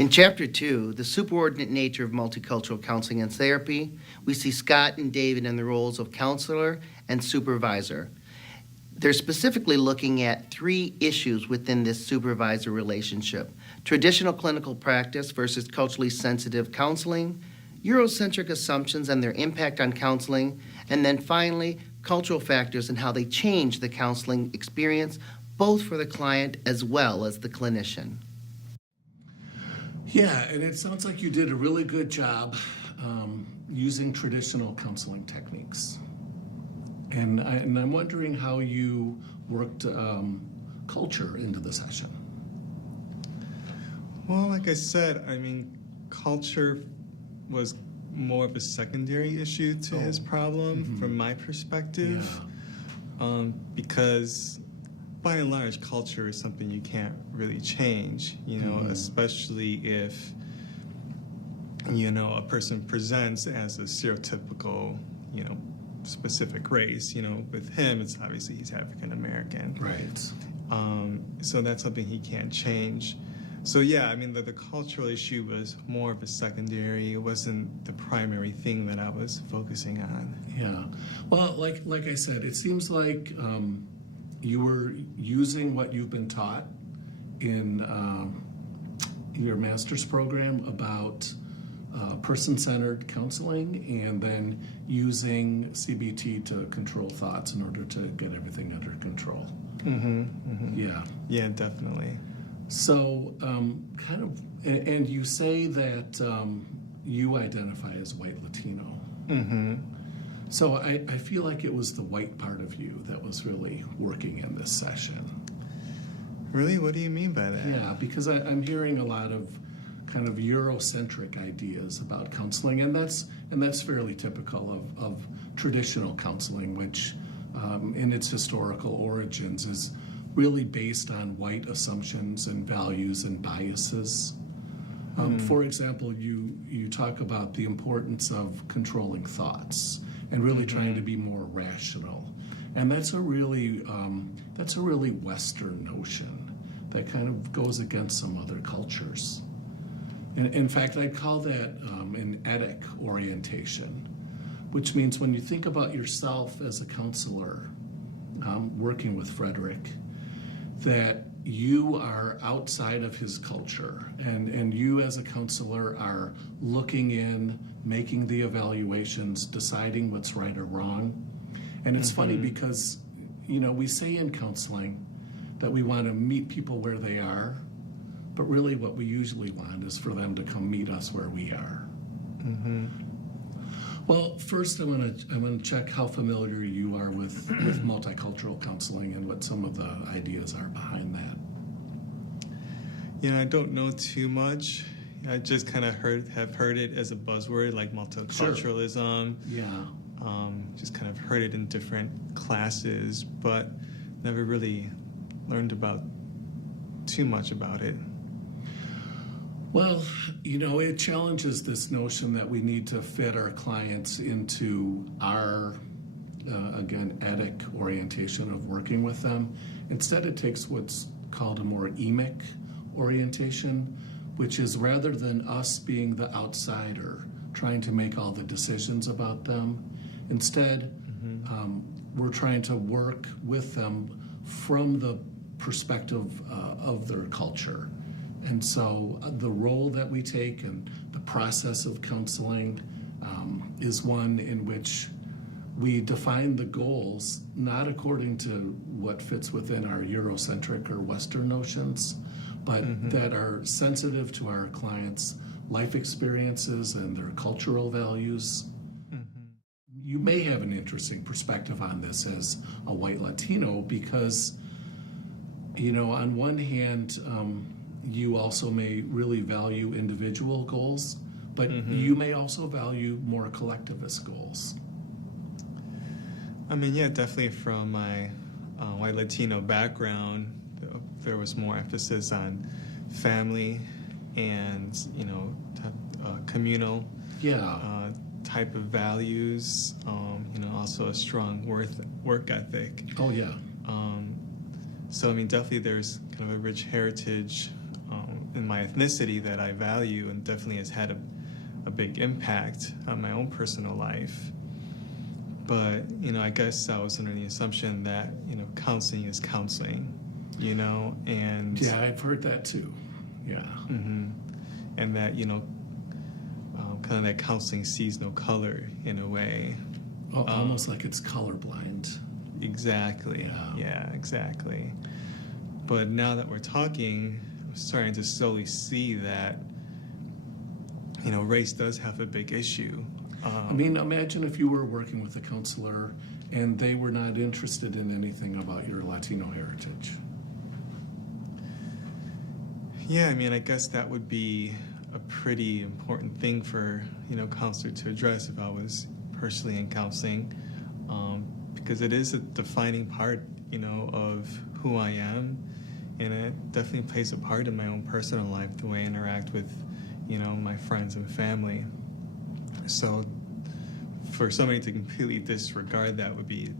In Chapter 2, The Superordinate Nature of Multicultural Counseling and Therapy, we see Scott and David in the roles of counselor and supervisor. They're specifically looking at 3 issues within this supervisor relationship: traditional clinical practice versus culturally sensitive counseling, Eurocentric assumptions and their impact on counseling, and then finally, cultural factors and how they change the counseling experience, both for the client as well as the clinician. Yeah, and it sounds like you did a really good job using traditional counseling techniques. And I'm wondering how you worked culture into the session. Well, like I said, culture was more of a secondary issue to his problem from my perspective. Yeah. Because by and large, culture is something you can't really change, especially if, a person presents as a stereotypical, specific race. With him, it's obviously he's African American. Right. So that's something he can't change. So yeah, the cultural issue was more of a secondary. It wasn't the primary thing that I was focusing on. Yeah. Well, like I said, it seems like you were using what you've been taught in your master's program about person-centered counseling, and then using CBT to control thoughts in order to get everything under control. Yeah. Yeah, definitely. So, and you say that you identify as white Latino. So I feel like it was the white part of you that was really working in this session. Really? What do you mean by that? Yeah, because I'm hearing a lot of kind of Eurocentric ideas about counseling, and that's fairly typical of traditional counseling, which in its historical origins is really based on white assumptions and values and biases. For example, you talk about the importance of controlling thoughts and really trying to be more rational, and that's a really Western notion that kind of goes against some other cultures. In fact, I call that an etic orientation, which means when you think about yourself as a counselor working with Frederick, that you are outside of his culture, and you as a counselor are looking in, making the evaluations, deciding what's right or wrong. And it's funny because, we say in counseling that we want to meet people where they are, but really what we usually want is for them to come meet us where we are. Well, first I want to check how familiar you are with multicultural counseling and what some of the ideas are behind that. I don't know too much. I just kind of have heard it as a buzzword, like multiculturalism. Sure. Yeah. Just kind of heard it in different classes, but never really learned about too much about it. Well, it challenges this notion that we need to fit our clients into our, again, etic orientation of working with them. Instead, it takes what's called a more emic orientation, which is rather than us being the outsider trying to make all the decisions about them, instead, we're trying to work with them from the perspective of their culture. And so the role that we take and the process of counseling is one in which we define the goals not according to what fits within our Eurocentric or Western notions, but that are sensitive to our clients' life experiences and their cultural values. You may have an interesting perspective on this as a white Latino because, on one hand, you also may really value individual goals, but you may also value more collectivist goals. Yeah, definitely from my white Latino background, there was more emphasis on family and, communal type of values, also a strong work ethic. Oh, yeah. So, definitely there's kind of a rich heritage and my ethnicity that I value and definitely has had a big impact on my own personal life. But, I guess I was under the assumption that, counseling is counseling, and... Yeah, I've heard that too. Yeah. Mm-hmm. And that, kind of that counseling sees no color in a way. Oh, almost like it's colorblind. Exactly. Yeah, exactly. But now that we're talking, I'm starting to slowly see that, race does have a big issue. Imagine if you were working with a counselor and they were not interested in anything about your Latino heritage. Yeah, I guess that would be a pretty important thing for, counselor to address if I was personally in counseling, because it is a defining part, of who I am, and it definitely plays a part in my own personal life, the way I interact with, my friends and family. So for somebody to completely disregard that would be,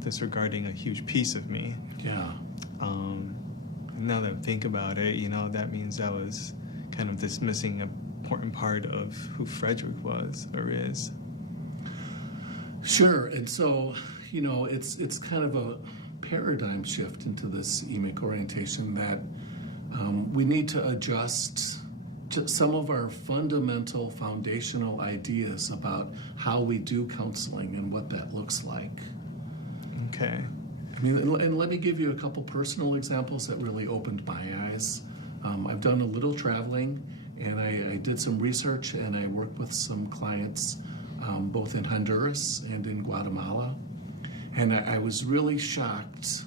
disregarding a huge piece of me. Yeah. Now that I think about it, that means I was kind of dismissing an important part of who Frederick was or is. Sure, and so, it's kind of a paradigm shift into this emic orientation that we need to adjust to some of our fundamental, foundational ideas about how we do counseling and what that looks like. Okay. And let me give you a couple personal examples that really opened my eyes. I've done a little traveling, and I did some research, and I worked with some clients both in Honduras and in Guatemala. And I was really shocked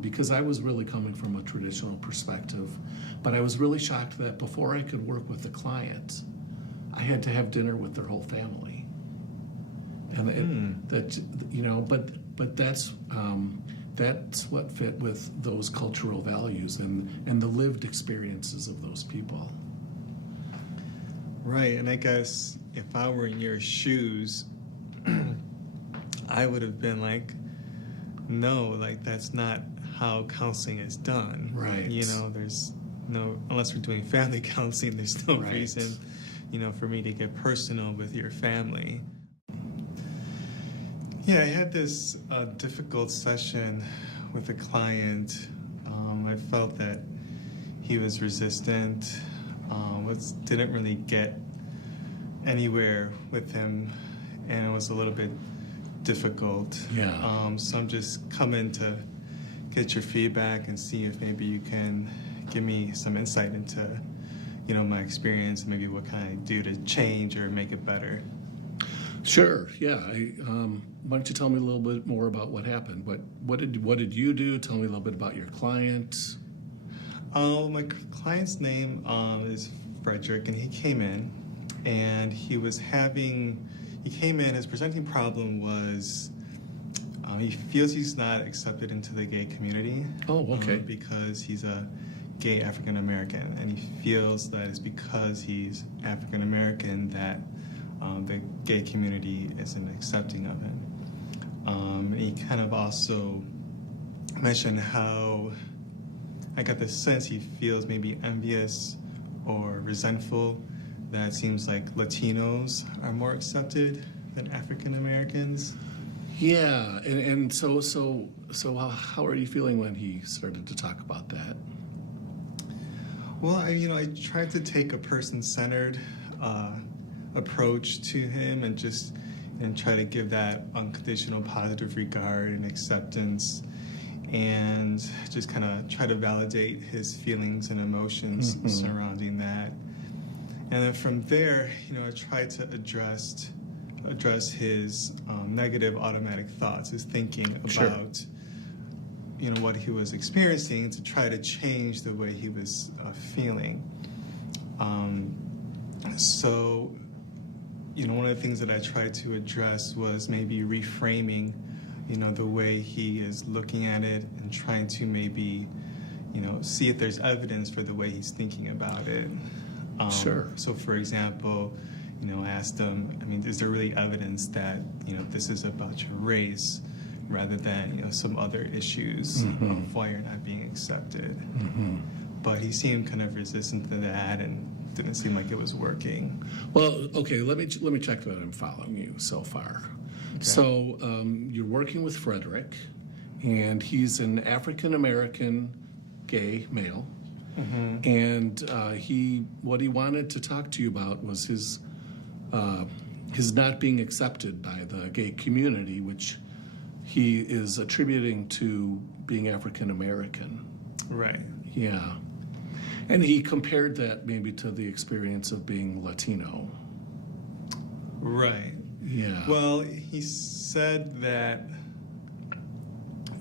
because I was really coming from a traditional perspective, but I was really shocked that before I could work with the client, I had to have dinner with their whole family. And but that's what fit with those cultural values and the lived experiences of those people. Right, and I guess if I were in your shoes, I would have been like, no, like that's not how counseling is done. Right. There's no, unless we're doing family counseling, there's no Right. reason, for me to get personal with your family. Yeah, I had this difficult session with a client. I felt that he was resistant, didn't really get anywhere with him, and it was a little bit difficult. Yeah. So I'm just coming to get your feedback and see if maybe you can give me some insight into, my experience and maybe what can I do to change or make it better. Sure. Yeah. Why don't you tell me a little bit more about what happened? What did you do? Tell me a little bit about your client. My client's name is Frederick, and he came in, and his presenting problem was he feels he's not accepted into the gay community. Oh, okay. Because he's a gay African American, and he feels that it's because he's African American that the gay community isn't accepting of him. He kind of also mentioned how I got the sense he feels maybe envious or resentful that it seems like Latinos are more accepted than African Americans. Yeah, and so how are you feeling when he started to talk about that? Well, I tried to take a person-centered approach to him and try to give that unconditional positive regard and acceptance, and just kind of try to validate his feelings and emotions surrounding that. And then from there, I tried to address his negative automatic thoughts, his thinking about, Sure. What he was experiencing, to try to change the way he was feeling. So, one of the things that I tried to address was maybe reframing, the way he is looking at it, and trying to maybe, see if there's evidence for the way he's thinking about it. Sure. So, for example, I asked him, is there really evidence that, this is about your race rather than, some other issues of why you're not being accepted? but he seemed kind of resistant to that and didn't seem like it was working. Well, okay, let me check that I'm following you so far. Okay. So you're working with Frederick, and he's an African-American gay male. Mm-hmm. And what he wanted to talk to you about was his not being accepted by the gay community, which he is attributing to being African American. Right. Yeah. And he compared that maybe to the experience of being Latino. Right. Yeah. Well, he said that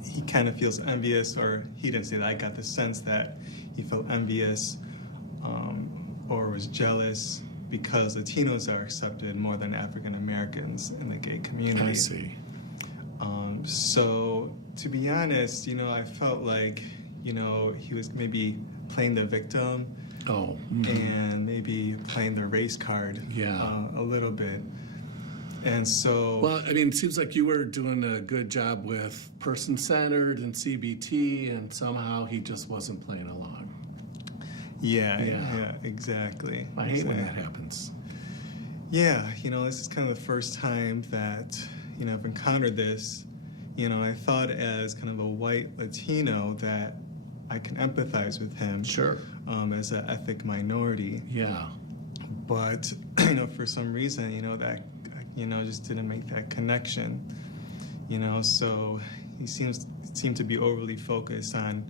he kind of feels envious, or he didn't say that. I got the sense that he felt envious or was jealous because Latinos are accepted more than African Americans in the gay community. I see. So, to be honest, I felt like, he was maybe playing the victim Oh. Mm-hmm. and maybe playing the race card a little bit. And so... Well, I mean, it seems like you were doing a good job with person-centered and CBT, and somehow he just wasn't playing along. Yeah, exactly. I hate when that happens. Yeah, this is kind of the first time that, I've encountered this. I thought as kind of a white Latino that I can empathize with him. Sure. As an ethnic minority. Yeah. But, for some reason, that, just didn't make that connection. So he seemed to be overly focused on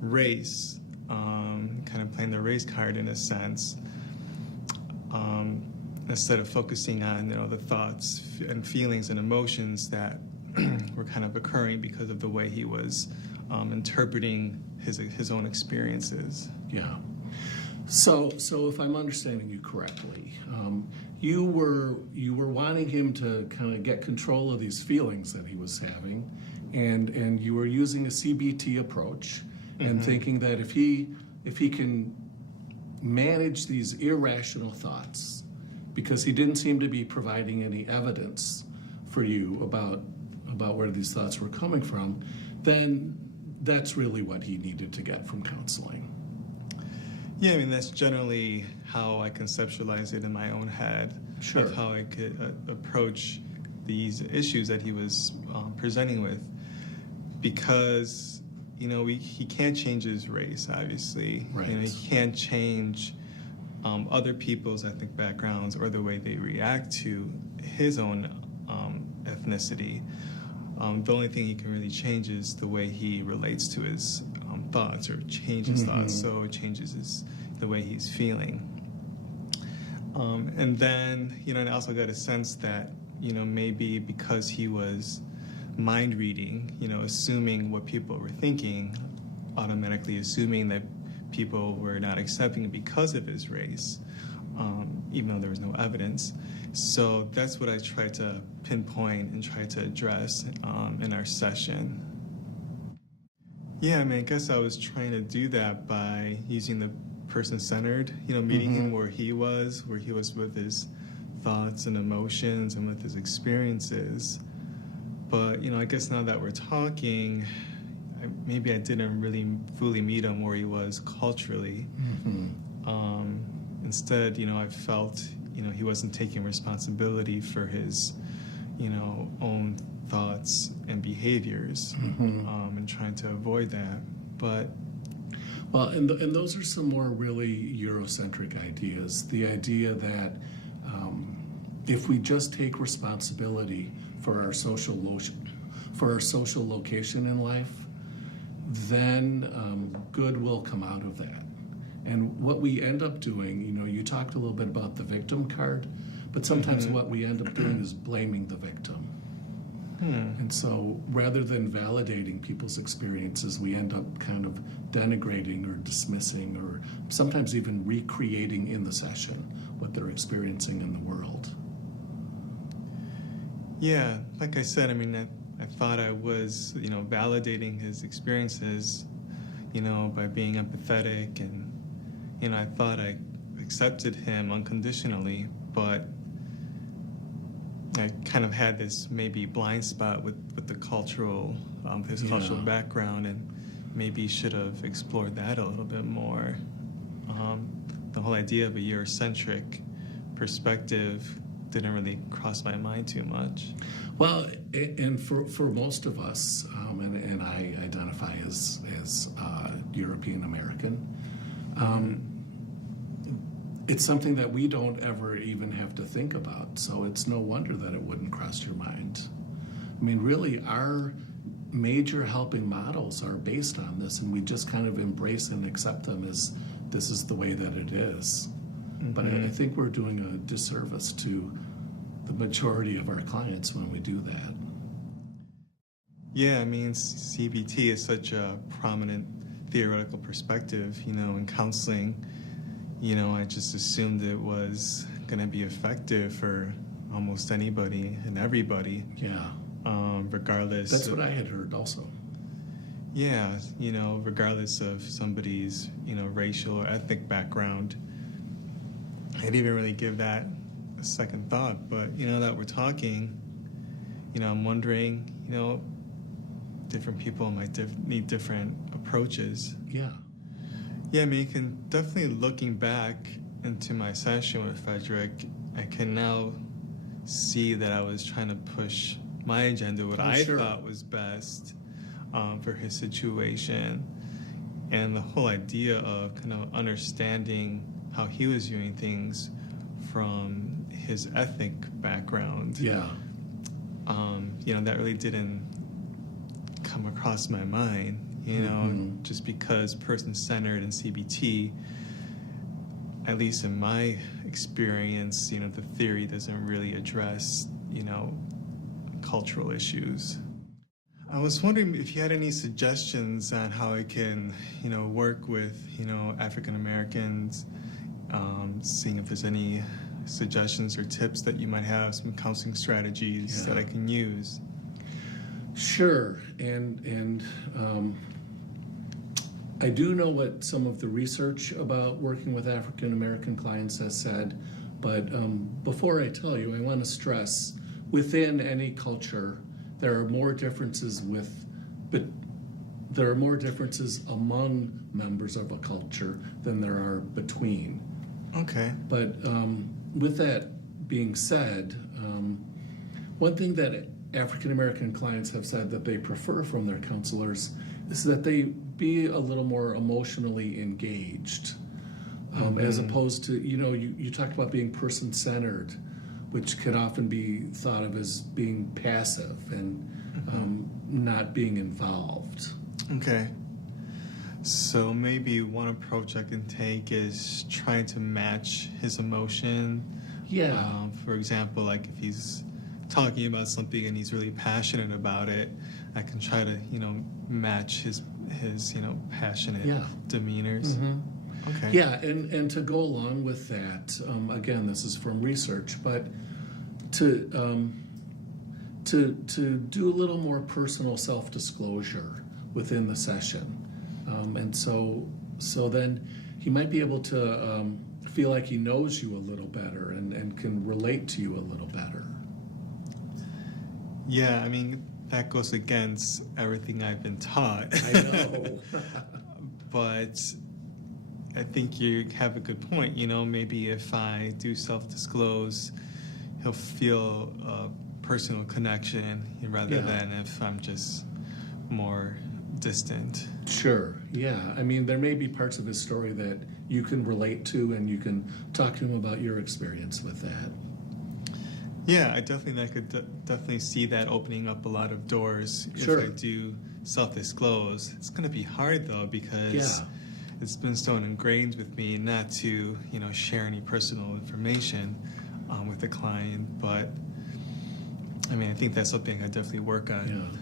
race, kind of playing the race card in a sense, instead of focusing on, the thoughts and feelings and emotions that were kind of occurring because of the way he was interpreting his own experiences. Yeah. So if I'm understanding you correctly, you were wanting him to kind of get control of these feelings that he was having, and you were using a CBT approach, and Mm-hmm. thinking that if he can manage these irrational thoughts, because he didn't seem to be providing any evidence for you about where these thoughts were coming from, then that's really what he needed to get from counseling. Yeah, I mean, that's generally how I conceptualize it in my own head. Sure. Of how I could approach these issues that he was presenting with. Because, he can't change his race, obviously. Right. He can't change other people's ethnic backgrounds or the way they react to his own ethnicity. The only thing he can really change is the way he relates to his thoughts, or change his thoughts, so it changes the way he's feeling. And then, and I also got a sense that, maybe because he was mind reading, assuming what people were thinking, automatically assuming that people were not accepting it because of his race, even though there was no evidence. So that's what I tried to pinpoint and try to address in our session. Yeah, I mean, I guess I was trying to do that by using the person-centered, meeting him where he was with his thoughts and emotions and with his experiences. But, I guess now that we're talking, maybe I didn't really fully meet him where he was culturally. Instead, I felt, he wasn't taking responsibility for his, own thoughts and behaviors, and trying to avoid that. But Well, and those are some more really Eurocentric ideas. The idea that if we just take responsibility for our social location in life, then good will come out of that. And what we end up doing, you talked a little bit about the victim card, but sometimes what we end up doing is blaming the victim. And so rather than validating people's experiences, we end up kind of denigrating or dismissing, or sometimes even recreating in the session what they're experiencing in the world. yeah, like I said, I mean, I thought I was, validating his experiences, by being empathetic, and, I thought I accepted him unconditionally, but I kind of had this maybe blind spot with the cultural, his cultural background, and maybe should have explored that a little bit more. The whole idea of a Eurocentric perspective didn't really cross my mind too much. Well, and for most of us, and I identify as European American, it's something that we don't ever even have to think about. So it's no wonder that it wouldn't cross your mind. I mean, really, our major helping models are based on this, and we just kind of embrace and accept them as this is the way that it is. Mm-hmm. But I think we're doing a disservice to the majority of our clients when we do that. Yeah, I mean, CBT is such a prominent theoretical perspective, in counseling. I just assumed it was going to be effective for almost anybody and everybody. Yeah. Regardless. That's what I had heard also. Yeah, regardless of somebody's, racial or ethnic background. I didn't even really give that a second thought, but, that we're talking, I'm wondering, different people might need different approaches. Yeah. Yeah, I mean, definitely looking back into my session with Frederick, I can now see that I was trying to push my agenda, what I thought was best for his situation. And the whole idea of kind of understanding how he was viewing things from his ethnic background. Yeah. That really didn't come across my mind. Just because person-centered in CBT, at least in my experience, the theory doesn't really address, cultural issues. I was wondering if you had any suggestions on how I can, work with, African Americans, seeing if there's any suggestions or tips that you might have, some counseling strategies that I can use. Sure, and I do know what some of the research about working with African American clients has said, but before I tell you, I want to stress, within any culture, there are more differences among members of a culture than there are between. Okay. But with that being said, one thing that African American clients have said that they prefer from their counselors is that they be a little more emotionally engaged, as opposed to, you talked about being person-centered, which can often be thought of as being passive and not being involved. Okay. So maybe one approach I can take is trying to match his emotion. Yeah. For example, like if he's talking about something and he's really passionate about it, I can try to, match his passionate demeanors. Mm-hmm. Okay. Yeah, and to go along with that, again, this is from research, but to do a little more personal self-disclosure within the session, and so then he might be able to feel like he knows you a little better and can relate to you a little better. Yeah, I mean, that goes against everything I've been taught. I know. But I think you have a good point. Maybe if I do self-disclose, he'll feel a personal connection rather than if I'm just more distant. Sure, yeah. I mean, there may be parts of his story that you can relate to and you can talk to him about your experience with that. Yeah, I could definitely see that opening up a lot of doors if I do self-disclose. It's going to be hard, though, because it's been so ingrained with me not to, share any personal information with the client. But, I mean, I think that's something I definitely work on.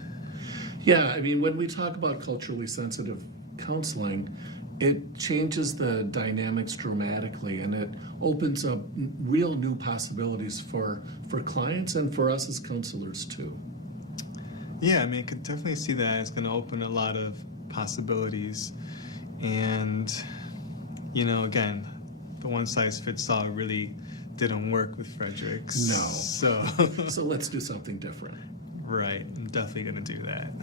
Yeah, I mean, when we talk about culturally sensitive counseling, it changes the dynamics dramatically, and it opens up real new possibilities for clients and for us as counselors too. Yeah, I mean, I could definitely see that it's going to open a lot of possibilities. And, again, the one-size-fits-all really didn't work with Frederick. No. So let's do something different. Right, I'm definitely going to do that.